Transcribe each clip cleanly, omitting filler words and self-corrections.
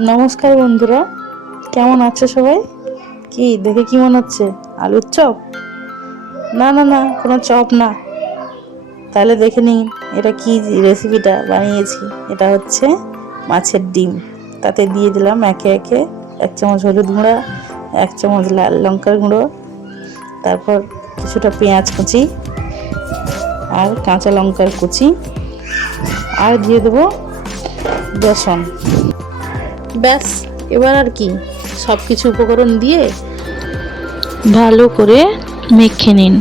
নমস্কার বন্ধুরা, কেমন আছো সবাই? কি দেখে কি মনে হচ্ছে? আলুর চপ? না না না, কোনো চপ না। তাহলে দেখে নিন এটা কি রেসিপিটা বানিয়েছি। এটা হচ্ছে মাছের ডিম। তাতে দিয়ে দিলাম একে একে 1 চামচ হলুদ গুঁড়া, 1 চামচ লাল লঙ্কার গুঁড়ো, তারপর কিছুটা পেঁয়াজ কুচি আর কাঁচা লঙ্কার কুচি, আর দিয়ে দেবো বেসন। ব্যাস, এবার আর কি, সব কিছু উপকরণ দিয়ে ভালো করে মেখে নিন।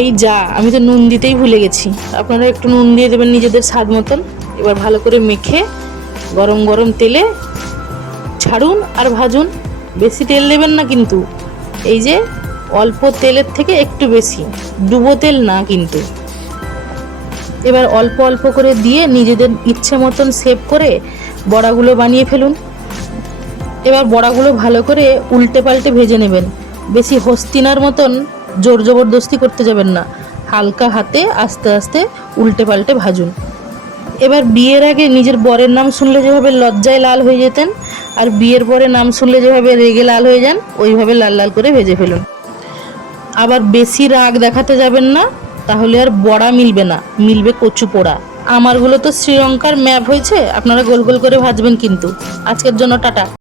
এই যা, আমি তো নুন দিতেই ভুলে গেছি, আপনারা একটু নুন দিয়ে দেবেন নিজেদের স্বাদ মতন। এবার ভালো করে মেখে গরম গরম তেলে ছাড়ুন আর ভাজুন। বেশি তেল দেবেন না কিন্তু, এই যে অল্প তেলের থেকে একটু বেশি, ডুবো তেল না কিন্তু। এবার অল্প অল্প করে দিয়ে নিজেদের ইচ্ছে মতন শেপ করে বড়াগুলো বানিয়ে ফেলুন। এবার বড়াগুলো ভালো করে উল্টে পাল্টে ভেজে নেবেন। বেশি হস্তিনার মতন জোর জবরদস্তি করতে যাবেন না, হালকা হাতে আস্তে আস্তে উল্টে পাল্টে ভাজুন। এবার বিয়ের আগে নিজের বরের নাম শুনলে যেভাবে লজ্জায় লাল হয়ে যেতেন, আর বিয়ের পরে নাম শুনলে যেভাবে রেগে লাল হয়ে যান, ওইভাবে লাল লাল করে ভেজে ফেলুন। আবার বেশি রাগ দেখাতে যাবেন না, তাহলে আর বড়া মিলবে না, মিলবে কচু পোড়া। আমারগুলো তো শ্রীলঙ্কার ম্যাপ হয়েছে, আপনারা গোল গোল করে ভাজবেন কিন্তু। আজকের জন্য টাটা।